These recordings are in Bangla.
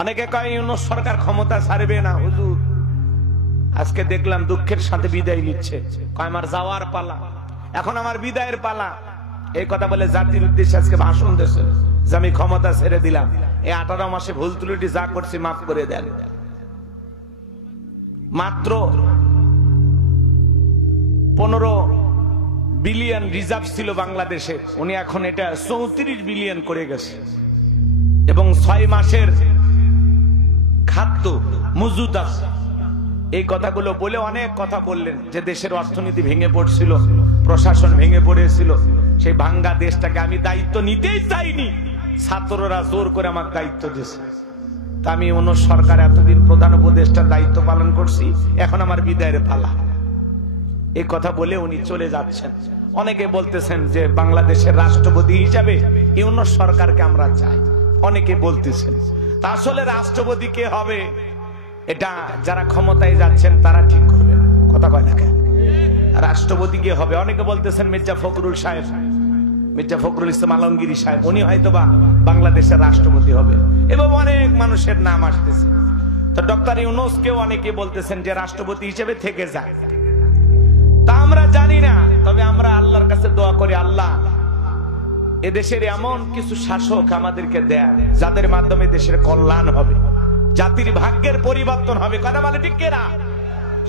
অনেকে কয় ইউনূস সরকার ক্ষমতা ছাড়বে না। হুজুর আজকে দেখলাম দুঃখের সাথে বিদায় নিচ্ছে, কয় আমার যাওয়ার পালা, এখন আমার বিদায়ের পালা। এই কথা বলে জাতির উদ্দেশ্যে আজকে ভাষণ দিয়েছেন যে আমি ক্ষমতা ছেড়ে দিলাম, এই 18 মাসে ভুল ত্রুটি যা করছি মাফ করে দেন। মাত্র 15 বিলিয়ন রিজার্ভ ছিল বাংলাদেশে, উনি এখন এটা 34 বিলিয়ন করে গেছে, এবং 6 মাসের খাদ্য মজুদ আছে। এই কথাগুলো বলে অনেক কথা বললেন যে দেশের অর্থনীতি ভেঙে পড়ছিল, প্রশাসন ভেঙে পড়েছিল। সেই ভাঙ্গা দেশটাকে আমি দায়িত্ব নিতেই চাইনি, ছাত্ররা জোর করে আমার দায়িত্ব দিয়েছে। তা আমি ইউনূস সরকার এতদিন প্রধান উপদেষ্টার দায়িত্ব পালন করছি, এখন আমার বিদায়ের পালা। এই কথা বলে উনি চলে যাচ্ছেন। অনেকে বলতেছেন যে বাংলাদেশের রাষ্ট্রপতি হিসাবে ইউনূস সরকারকে আমরা চাই, অনেকে বলতেছেন। তা আসলে রাষ্ট্রপতি কে হবে এটা যারা ক্ষমতায় যাচ্ছেন তারা ঠিক করবেন, কথা কয় না কেন? রাষ্ট্রপতি কে হবে অনেকে বলতেছেন মির্জা ফখরুল সাহেব, মির্জা ফখরুল ইসলাম আলমগীর সাহেব, উনি হয়তোবা বাংলাদেশের রাষ্ট্রপতি হবে, এবং অনেক মানুষের নাম আসতেছে। তো ডক্টর ইউনূস কেও অনেকে বলতেছেন যে রাষ্ট্রপতি হিসেবে থেকে যায়। তা আমরা জানি না, তবে আমরা আল্লাহর কাছে দোয়া করি, আল্লাহ এদেশের এমন কিছু শাসক আমাদেরকে দেন যাদের মাধ্যমে দেশের কল্যাণ হবে, জাতির ভাগ্যের পরিবর্তন হবে। কথা বলে ঠিক কিনা?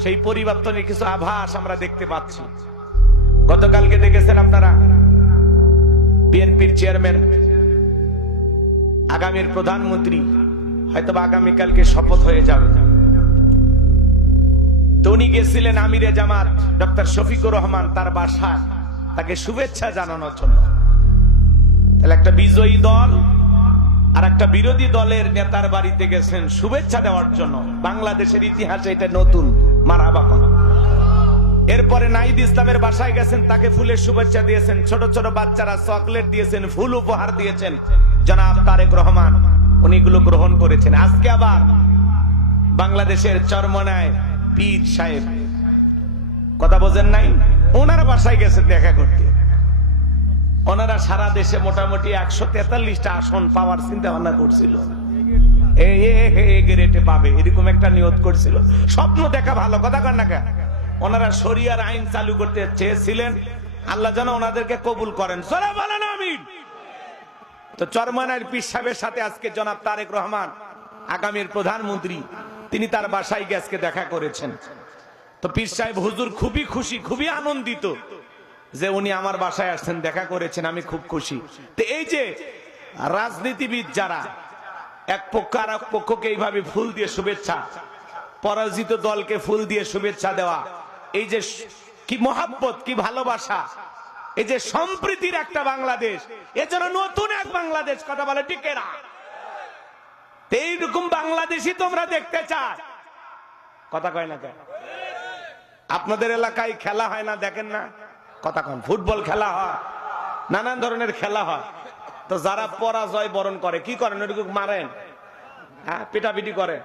সেই পরিবর্তনের কিছু আভাস আমরা দেখতে পাচ্ছি। গতকালকে দেখেছেন আপনারা বিএনপির চেয়ারম্যান, আগামীর প্রধানমন্ত্রী, হয়তো আগামীকালকে শপথ হয়ে যাবে। তো উনি গেছিলেন আমিরে জামাত ডক্টর শফিকুর রহমান তার বাসায় তাকে শুভেচ্ছা জানানোর জন্য। তাহলে একটা বিজয়ী দল আর একটা বিরোধী দলের নেতার বাড়িতে গেছেন শুভেচ্ছা দেওয়ার জন্য। বাংলাদেশের ইতিহাসে এটা নতুন, মারহাবা। এরপরে নাহিদ ইসলামের বাসায় গেছেন, তাকে ফুলের শুভেচ্ছা দিয়েছেন, ছোট ছোট বাচ্চারা চকলেট দিয়েছেন, ফুল উপহার দিয়েছেন। জনাব তারেক রহমান উনিগুলো গ্রহণ করেছেন। আজকে আবার বাংলাদেশের চরমনায় পীর সাহেব, কথা বোঝেন নাই, ওনারা বাসায় গেছেন দেখা করতে। ওনারা সারা দেশে মোটামুটি 143টা আসন পাওয়ার চিন্তা ভাবনা করছিল, রেটে পাবে এরকম একটা নিয়ত করছিল। স্বপ্ন দেখা ভালো, কথা কন না কেন? ওনারা শরিয়ার আইন চালু করতে চেয়েছিলেন, আল্লাহ যেন ওনাদেরকে কবুল করেন। বলেন আমিন। তো চরমনায়ের পীর সাহেবের সাথে আজকে জনাব তারেক রহমান আগামীর প্রধানমন্ত্রী, তিনি তার বাসায় গিয়ে আজকে দেখা করেছেন। তো পীর সাহেব হুজুর খুবই খুশি, খুবই আনন্দিত যে উনি আমার বাসায় আসছেন, দেখা করেছেন, আমি খুব খুশি। তো এই যে রাজনীতিবিদ যারা এক পক্ষ আর এক পক্ষকে এইভাবে ফুল দিয়ে শুভেচ্ছা, পরাজিত দলকে ফুল দিয়ে শুভেচ্ছা দেওয়া, এই যে কি মহাব্বত, কি ভালোবাসা, এই যে সম্প্রীতির একটা বাংলাদেশ, এজন্য নতুন এক বাংলাদেশ, কথা বলে ঠিক না? এইরকম বাংলাদেশই তোমরা দেখতে চাও, কথা কয় না কেন? আপনাদের এলাকায় খেলা হয় না, দেখেন না? কথা কন, ফুটবল খেলা হয়, নানান ধরনের খেলা হয়। তো যারা পরাজয় বরণ করে কি করেন? ওইটুকু মারেন, হ্যাঁ, পিটাপিটি করে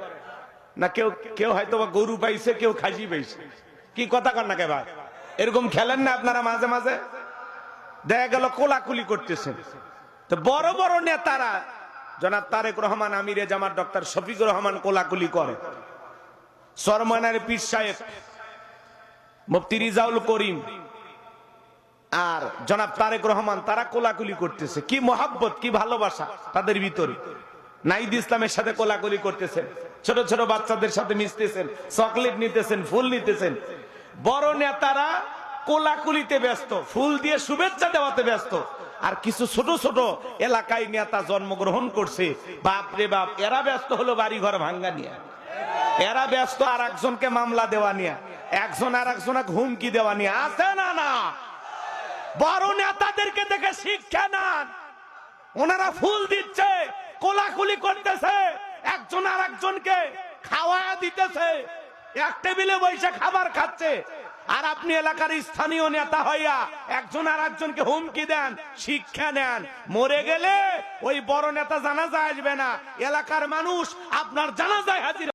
না? কেউ কেউ হয়তো গরু পাইছে, কেউ খাসি পাইছে, কি কথা কন না কে ভাই? এরকম খেলেন না আপনারা? মাঝে মাঝে দেখা গেল কোলাকুলি করতেছেন। তো বড় বড় নেতারা জনাব তারেক রহমান, আমিরে জামাত ডক্টর শফিকুর রহমান কোলাকুলি করে, চরমনায়ের পীর সাহেব মুফতি রিজাউল করিম আর জনাব তারেক রহমান, তারা কোলাকুলি করতেছে। কি মহাব্বত, কি ভালোবাসা তাদের ভিতরে। নাহিদ ইসলামের সাথে কোলাকুলি করতেছেন, ছোট ছোট বাচ্চাদের সাথে মিশতেছেন, চকলেট নিতেছেন, ফুল নিতেছেন। বড় নেতারা কোলাকুলিতে ব্যস্ত, ফুল দিয়ে শুভেচ্ছা দেওয়াতে ব্যস্ত। আর কিছু ছোট ছোট এলাকায় নেতা জন্মগ্রহণ করছে, বাপ রে বাপ, এরা ব্যস্ত হলো বাড়ি ঘর ভাঙ্গা নিয়ে, এরা ব্যস্ত আর একজনকে মামলা দেওয়া নিয়ে, একজন আর একজনকে হুমকি দেওয়া নিয়ে। আছে না? না, বড় নেতাদেরকে দেখে শিক্ষা নেন। ওনারা ফুল দিচ্ছে, কোলাকুলি করতেছে, একজন আর একজনকে খাওয়া দিতেছে, এক টেবিলে বসে খাবার খাচ্ছে। আর আপনি এলাকার স্থানীয় নেতা হইয়া একজন আর একজনকে হুমকি দেন, শিক্ষা নেন। মরে গেলে ওই বড় নেতা জানাজায় আসবে না, এলাকার মানুষ আপনার জানাজায় হাজির